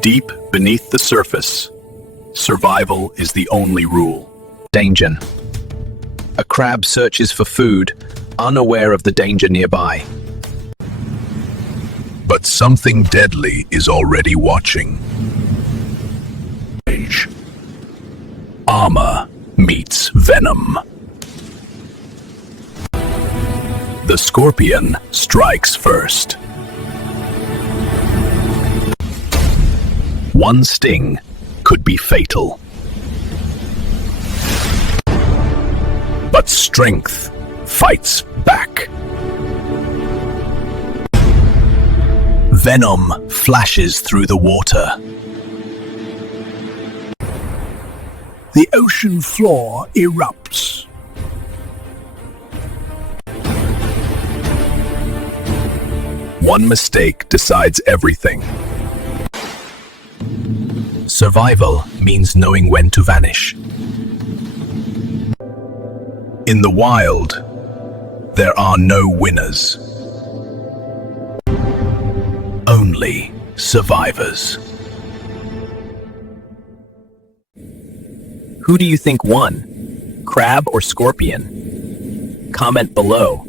Deep beneath the surface, survival is the only rule. Danger. A crab searches for food, unaware of the danger nearby. But something deadly is already watching. Armor meets venom. The scorpion strikes first. One sting could be fatal. But strength fights back. Venom flashes through the water. The ocean floor erupts. One mistake decides everything. Survival means knowing when to vanish. In the wild, there are no winners. Only survivors. Who do you think won? Crab or scorpion? Comment below.